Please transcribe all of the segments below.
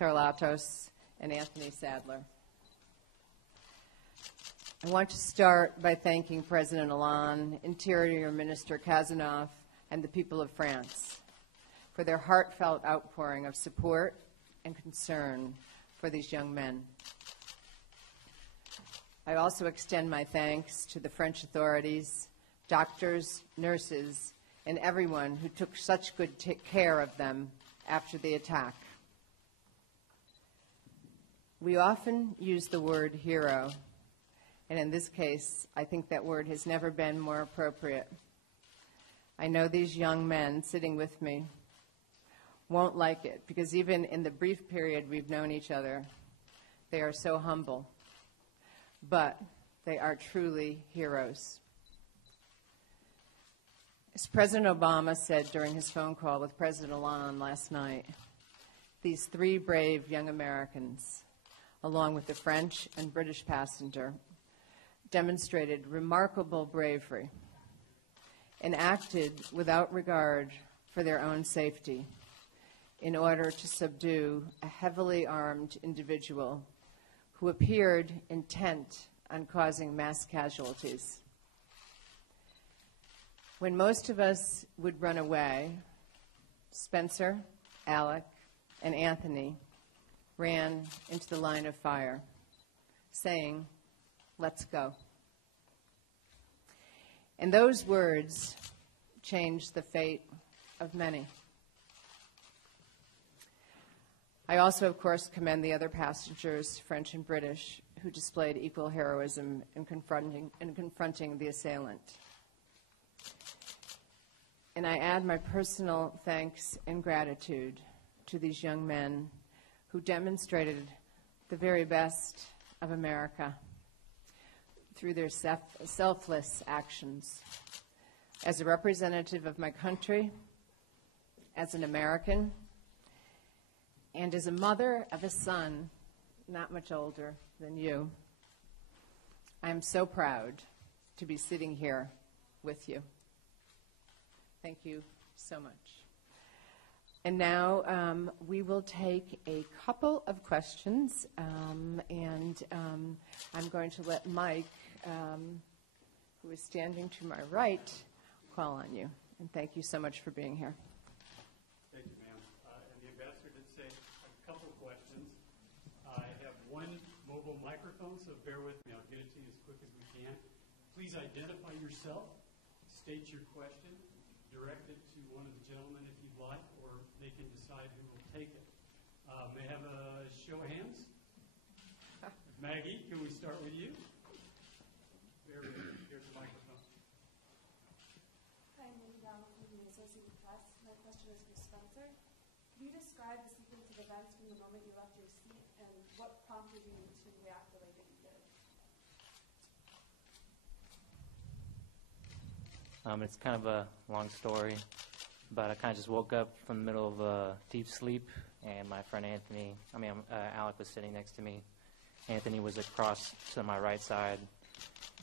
Carlatos, and Anthony Sadler. I want to start by thanking President Hollande, Interior Minister Cazeneuve, and the people of France for their heartfelt outpouring of support and concern for these young men. I also extend my thanks to the French authorities, doctors, nurses, and everyone who took such good care of them after the attack. We often use the word hero, and in this case, I think that word has never been more appropriate. I know these young men sitting with me won't like it, because even in the brief period we've known each other, they are so humble, but they are truly heroes. As President Obama said during his phone call with President Hollande last night, these three brave young Americans, along with the French and British passenger, demonstrated remarkable bravery and acted without regard for their own safety in order to subdue a heavily armed individual who appeared intent on causing mass casualties. When most of us would run away, Spencer, Alec, and Anthony ran into the line of fire, saying, "Let's go." And those words changed the fate of many. I also, of course, commend the other passengers, French and British, who displayed equal heroism in confronting the assailant. And I add my personal thanks and gratitude to these young men who demonstrated the very best of America through their selfless actions. As a representative of my country, as an American, and as a mother of a son not much older than you, I am so proud to be sitting here with you. Thank you so much. And now we will take a couple of questions, and I'm going to let Mike, who is standing to my right, call on you. And thank you so much for being here. Thank you, ma'am. And the ambassador did say a couple questions. I have one mobile microphone, so bear with me. I'll get it to you as quick as we can. Please identify yourself, state your question, direct it to one of the gentlemen if you'd like, or they can decide who will take it. May I have a show of hands? Maggie, can we start with you? Here's the microphone. Hi, I'm Maggie Dowell from the Associated Press. My question is for Spencer. Can you describe the sequence of events from the moment you left your seat and what prompted you to react the way that you did? It's kind of a long story, but I kind of just woke up from the middle of a deep sleep, and my friend Alec was sitting next to me. Anthony was across to my right side,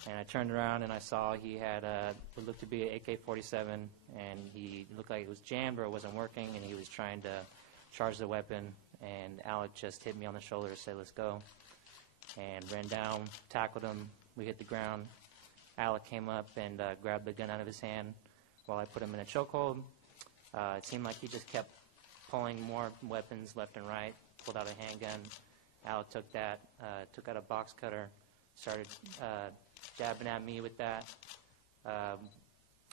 and I turned around and I saw he had what looked to be an AK-47, and he looked like it was jammed or it wasn't working, and he was trying to charge the weapon, and Alec just hit me on the shoulder to say, "Let's go," and ran down, tackled him. We hit the ground. Alec came up and grabbed the gun out of his hand while I put him in a chokehold. It seemed like he just kept pulling more weapons left and right, pulled out a handgun. Alec took that, took out a box cutter, started jabbing at me with that.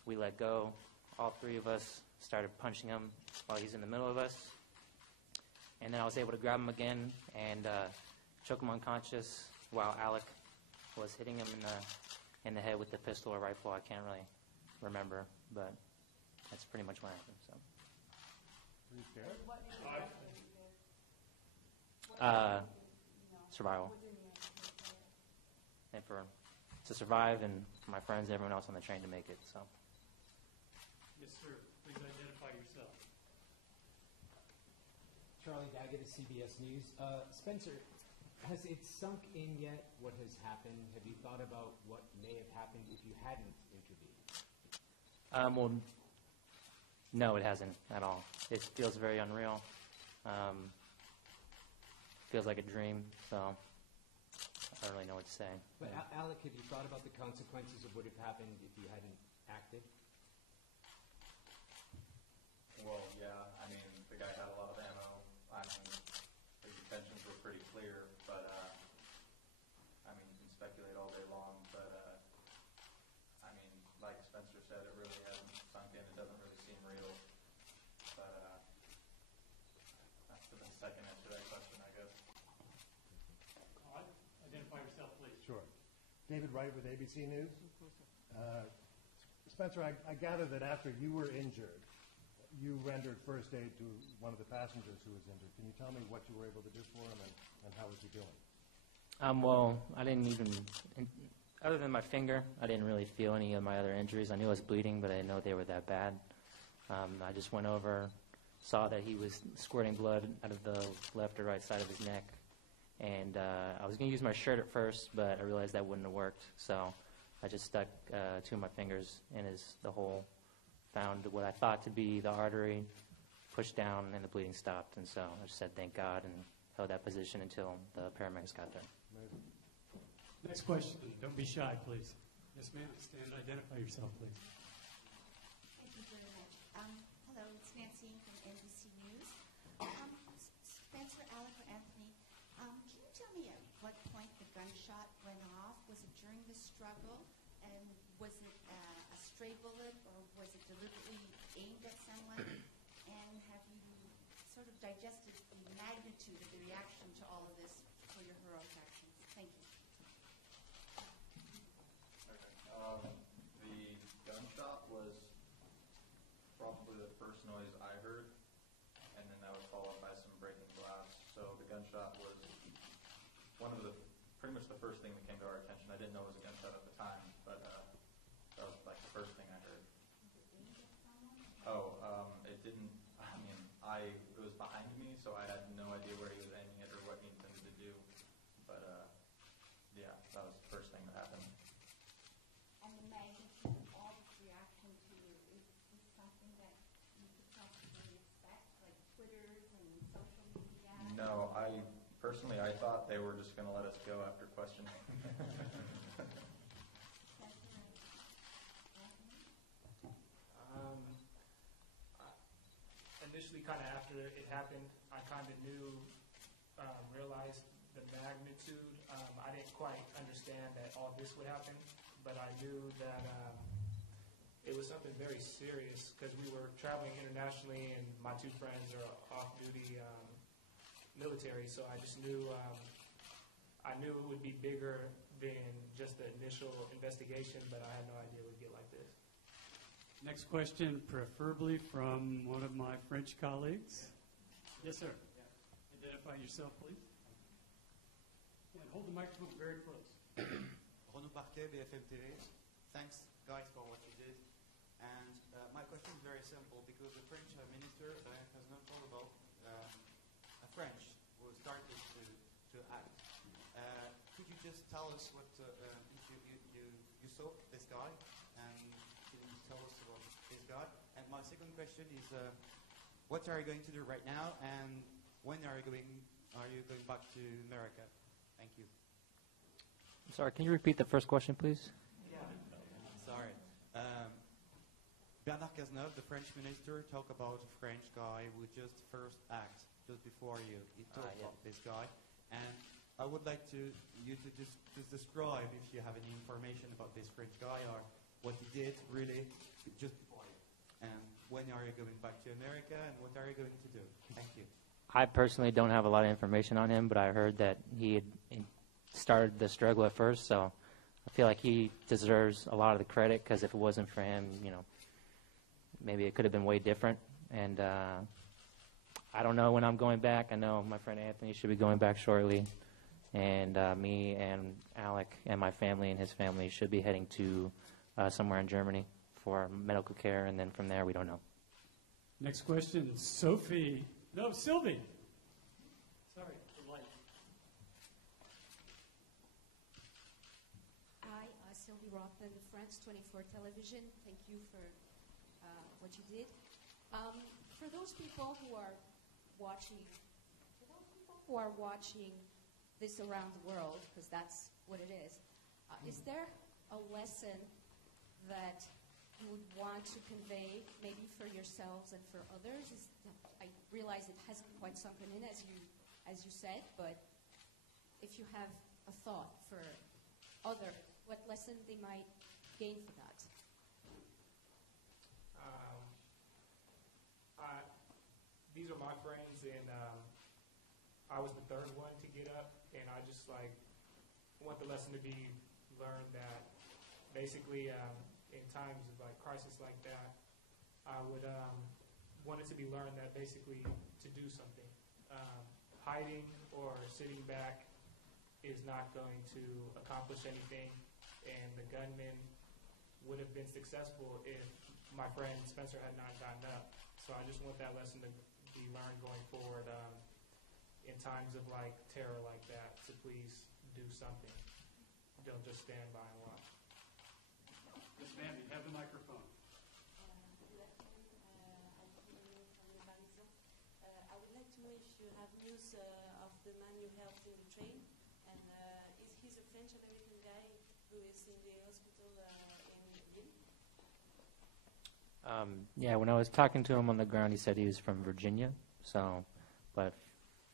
We let go. All three of us started punching him while he's in the middle of us. And then I was able to grab him again and choke him unconscious while Alec was hitting him in the head with the pistol or rifle. I can't really remember, but that's pretty much what happened. So. Survival. And to survive, and for my friends and everyone else on the train to make it. So. Yes, sir. Please identify yourself. Charlie Daggett of CBS News. Spencer, has it sunk in yet what has happened? Have you thought about what may have happened if you hadn't intervened? Well, no, it hasn't at all. It feels very unreal. feels like a dream, so I don't really know what to say. But Alec, have you thought about the consequences of what would have happened if you hadn't acted? Well, yeah, I mean, the guy had a lot of ammo. I mean, his intentions were pretty clear, but, I mean, you can speculate all day long, but, I mean, like Spencer said, it really hasn't sunk in. It doesn't really seem real. But, that's the second answer to that question, I guess. All right. Identify yourself, please. Sure. David Wright with ABC News. Spencer, I gather that after you were injured, you rendered first aid to one of the passengers who was injured. Can you tell me what you were able to do for him and how was he doing? Well, I didn't even, other than my finger, I didn't really feel any of my other injuries. I knew I was bleeding, but I didn't know they were that bad. I just went over, saw that he was squirting blood out of the left or right side of his neck. And I was going to use my shirt at first, but I realized that wouldn't have worked. So I just stuck two of my fingers in the hole, found what I thought to be the artery, pushed down, and the bleeding stopped. And so I just said thank God and held that position until the paramedics got there. Amazing. Next question. Don't be shy, please. Yes, ma'am. Stand. Identify yourself, please. Thank you very much. Hello, it's Nancy from NBC News. Spencer, Alec, or Anthony, can you tell me at what point the gunshot went off? Was it during the struggle? And was it a stray bullet, or was it deliberately aimed at someone? And have you sort of digested the magnitude of the reaction to all of this for your heroic actions? Thank you. Okay. The gunshot was probably the first noise I heard, and then that was followed by some breaking glass. So the gunshot was pretty much the first thing that came to our attention. I didn't know it was a gunshot at the time, but that was like the first thing I heard. Oh, it didn't. I mean, it was behind me, so I had no idea where he was aiming it or what he intended to do. But yeah, that was the first thing that happened. And the magnitude of all this reaction to you, is this something that you could possibly expect, like Twitters and social media? No, personally, I thought they were just going to let us go after questioning. Initially, kind of after it happened, I kind of realized the magnitude. I didn't quite understand that all this would happen, but I knew that it was something very serious because we were traveling internationally, and my two friends are off-duty military, so I just knew I knew it would be bigger than just the initial investigation, but I had no idea it would get like this. Next question, preferably from one of my French colleagues. Yes, sir. Yeah. Identify yourself, please. And hold the microphone very close. Renaud Parquet, BFM TV. Thanks, guys, for what you did. And my question is very simple, because the French minister has not told about a French who started to act. Could you just tell us what if you saw this guy, and can you tell us about this guy? And my second question is, what are you going to do right now, and when are you going back to America? Thank you. I'm sorry, can you repeat the first question, please? Yeah. Sorry. Bernard Cazeneuve, the French minister, talked about a French guy who just first act just before you. He talked about this guy, and I would like you to just describe if you have any information about this French guy or what he did really just before you. And when are you going back to America, and what are you going to do? Thank you. I personally don't have a lot of information on him, but I heard that he started the struggle at first, so I feel like he deserves a lot of the credit, because if it wasn't for him, maybe it could have been way different. And I don't know when I'm going back. I know my friend Anthony should be going back shortly, and me and Alec and my family and his family should be heading to somewhere in Germany for medical care, and then from there, we don't know. Next question, Sylvie. Sorry, the light. Hi, Sylvie Rothman, France 24 Television. Thank you for what you did. For those people who are watching, for those people who are watching this around the world, because that's what it is there a lesson that you would want to convey, maybe for yourselves and for others? I realize it hasn't quite sunken in, as you said, but if you have a thought for others, what lesson they might gain for that? These are my friends, and I was the third one to get up, and I just want the lesson to be learned that basically in times of crisis like that, I would want it to be learned that basically to do something. Hiding or sitting back is not going to accomplish anything, and the gunman would have been successful if my friend Spencer had not gotten up. So I just want that lesson to be learned going forward in times of terror like that, to please do something. Don't just stand by and watch. Yes, ma'am, you have the microphone. I would like to know if you have news of the man you helped in the train, and he's a French-American guy who is in the hospital in Lille. Yeah, when I was talking to him on the ground, he said he was from Virginia. So, but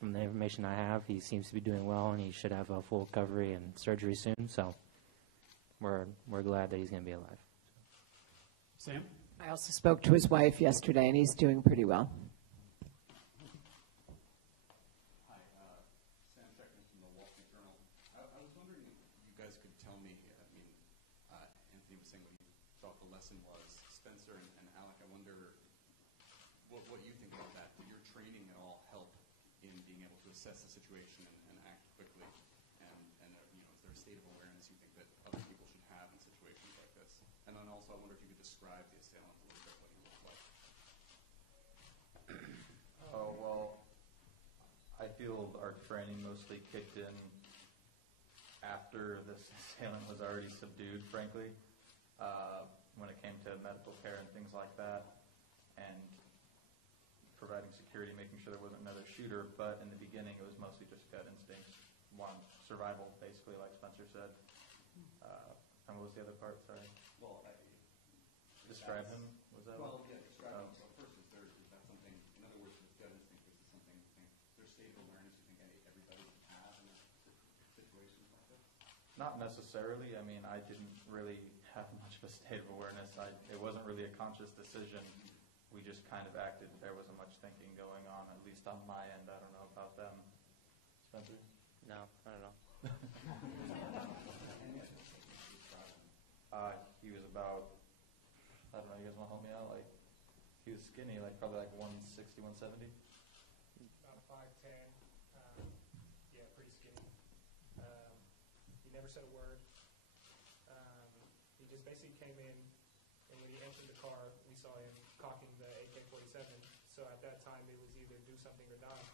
from the information I have, he seems to be doing well, and he should have a full recovery and surgery soon. So, we're glad that he's going to be alive. Sam? I also spoke to his wife yesterday, and he's doing pretty well. Hi, Sam Checkman from the Wall Street Journal. I was wondering if you guys could tell me, Anthony was saying what you thought the lesson was. Spencer and Alec, I wonder what you think about that. Did your training at all help in being able to assess the situation and act quickly? And is there a state of awareness you think that other people should have in situations like this? And then also, I wonder if you could describe the assailant a little bit, what he looked like. Oh, well, I feel our training mostly kicked in after this assailant was already subdued, frankly, when it came to medical care and things like that, and providing security, making sure there wasn't another shooter. But in the beginning, it was mostly just gut instincts, survival, basically, like Spencer said. And what was the other part? Sorry. Well, describe him. Was that? Well, yeah, describe him. So first, is that something? In other words, with gut instinct, is this something you think there's state of awareness you think everybody should have in situations like this? Not necessarily. I mean, I didn't really have much of a state of awareness. It wasn't really a conscious decision. We just kind of acted. There wasn't much thinking going on, at least on my end. I don't know about them. Spencer? No, not at all. He was about, I don't know, you guys want to help me out? He was skinny, probably 160, 170. About 5'10", yeah, pretty skinny. He never said a word. He just basically came in, and when he entered the car, we saw him cocking the AK-47. So at that time, it was either do something or die.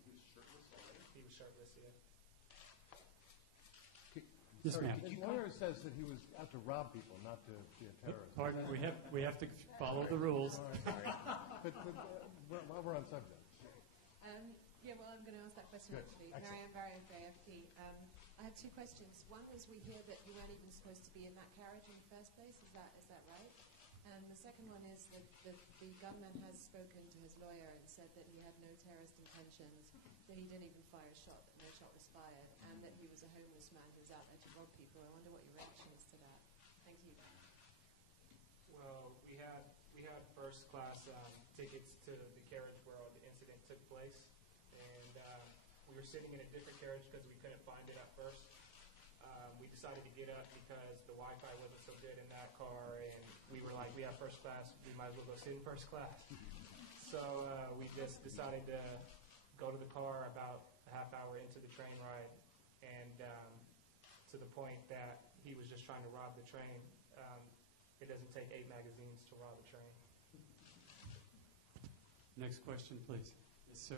He was shirtless already? He was shirtless, yeah. Yes, ma'am. His lawyer says that he was out to rob people, not to be a terrorist. Pardon, we have to follow the rules. But while we're on subject. Yeah, well, I'm going to ask that question Good. actually. Excellent. Marianne Barry of AFP. I have two questions. One is we hear that you weren't even supposed to be in that carriage in the first place. Is that right? And the second one is that the gunman has spoken to his lawyer and said that he had no terrorist intentions, that he didn't even fire a shot, that no shot was fired, and that he was a homeless man who was out there to rob people. I wonder what your reaction is to that. Thank you. Well, we had first class tickets to the carriage where the incident took place, and we were sitting in a different carriage because we couldn't find it at first. We decided to get up because the Wi-Fi wasn't so good in that car, and we were like, we have first class, we might as well go sit in first class. So we just decided to go to the car about a half hour into the train ride, and to the point that he was just trying to rob the train. It doesn't take 8 magazines to rob a train. Next question, please. Yes, sir.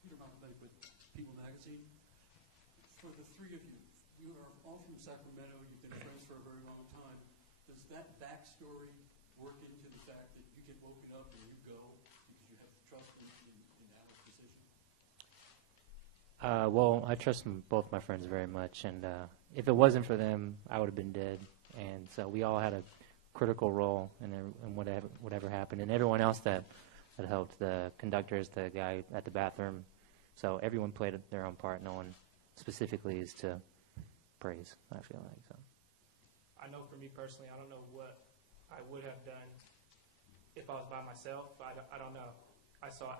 Peter Mountain with People Magazine. For the three of you, you are all from Sacramento. You've been friends for a very long time. Does that backstory work into the fact that you get woken up and you go because you have trust in Well, I trust both my friends very much, and if it wasn't for them, I would have been dead. And so we all had a critical role in whatever happened, and everyone else that helped, the conductors, the guy at the bathroom. So everyone played their own part. No one specifically is to praise, I feel like. So. I know for me personally, I don't know what I would have done if I was by myself. I don't know. I saw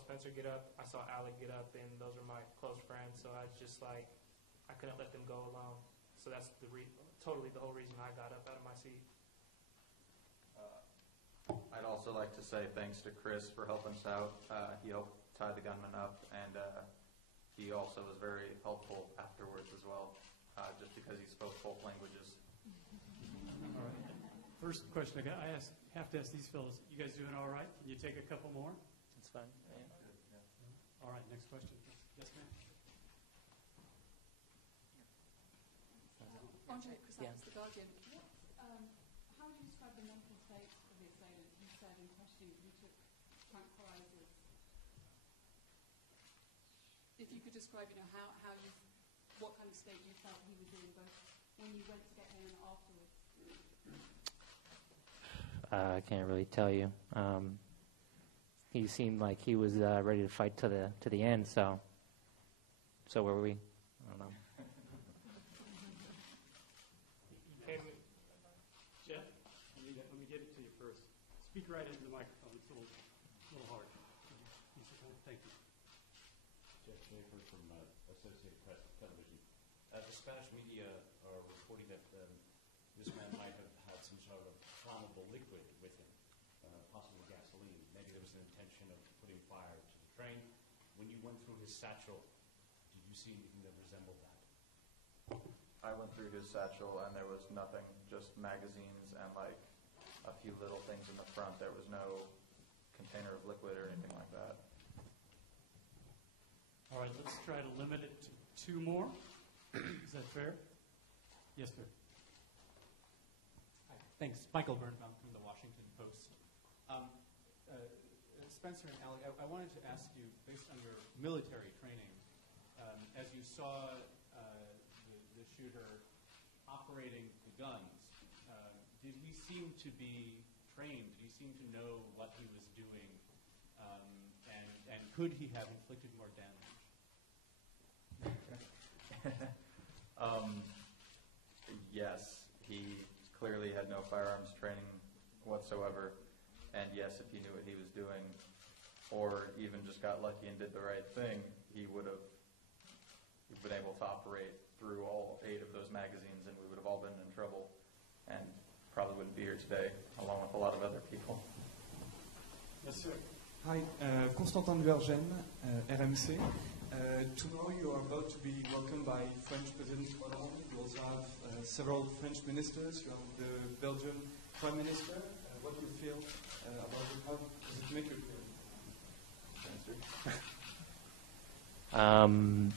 Spencer get up. I saw Alec get up, and those are my close friends. So I just I couldn't let them go alone. So that's totally the whole reason I got up out of my seat. I'd also like to say thanks to Chris for helping us out. He helped tie the gunman up, and he also was very helpful afterwards as well, just because he spoke both languages. All right. First question I have to ask these fellows, you guys doing all right? Can you take a couple more? That's fine. Yeah. All right, next question. Yes, ma'am. Andre Chrysalis, Yeah. The Guardian. How would you describe the mental state of the assailant? You said in question he took tranquilizers. If you could describe, what kind of state you felt he was in, both when you went to get him and afterwards. I can't really tell you. He seemed like he was ready to fight to the end. So were we? I don't know. Jeff, let me get it to you first. Speak right into the microphone. It's a little hard. Thank you. Jeff Schaefer from Associated Press Television. The Spanish media are reporting that this man might have had some sort of flammable liquid with him, possibly gasoline. Maybe there was an intention of putting fire to the train. When you went through his satchel, did you see anything that resembled that? I went through his satchel, and there was nothing, just magazines and a few little things in the front. There was no container of liquid or anything like that. All right, let's try to limit it to two more. Is that fair? Yes, sir. Hi, thanks. Michael Birnbaum from the Washington Post. Spencer and Alec, I wanted to ask you, based on your military training, as you saw the shooter operating the guns, did he seem to be trained? Did he seem to know what he was doing? And could he have inflicted more damage? Yes, he clearly had no firearms training whatsoever, and yes, if he knew what he was doing, or even just got lucky and did the right thing, he would have been able to operate through all 8 of those magazines, and we would have all been in trouble, and probably wouldn't be here today, along with a lot of other people. Yes, sir. Hi, Constantin Vergen, RMC. Tomorrow you are about to be welcomed by French President Hollande. You also have several French ministers. You have the Belgian Prime Minister. What do you feel about it? How does it make you feel?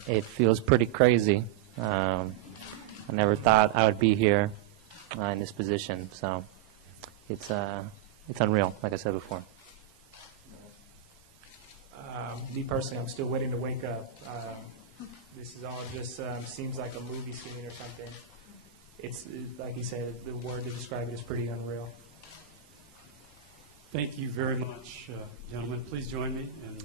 It feels pretty crazy. I never thought I would be here in this position, so it's unreal, like I said before. Me personally, I'm still waiting to wake up. This is all just seems like a movie scene or something. It's like he said, the word to describe it is pretty unreal. Thank you very much, gentlemen. Please join me in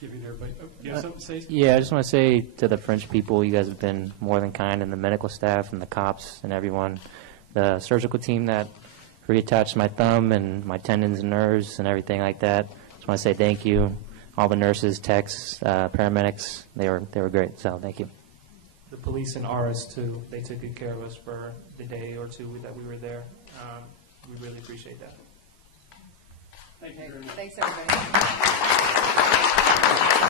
giving everybody. Oh, you have something to say? Yeah, I just want to say to the French people, you guys have been more than kind, and the medical staff and the cops and everyone, the surgical team that reattached my thumb and my tendons and nerves and everything like that. Just want to say thank you. All the nurses, techs, paramedics, they were great, so thank you. The police and ours, too, they took good care of us for the day or two that we were there. We really appreciate that. Thank you very much. Thanks, everybody.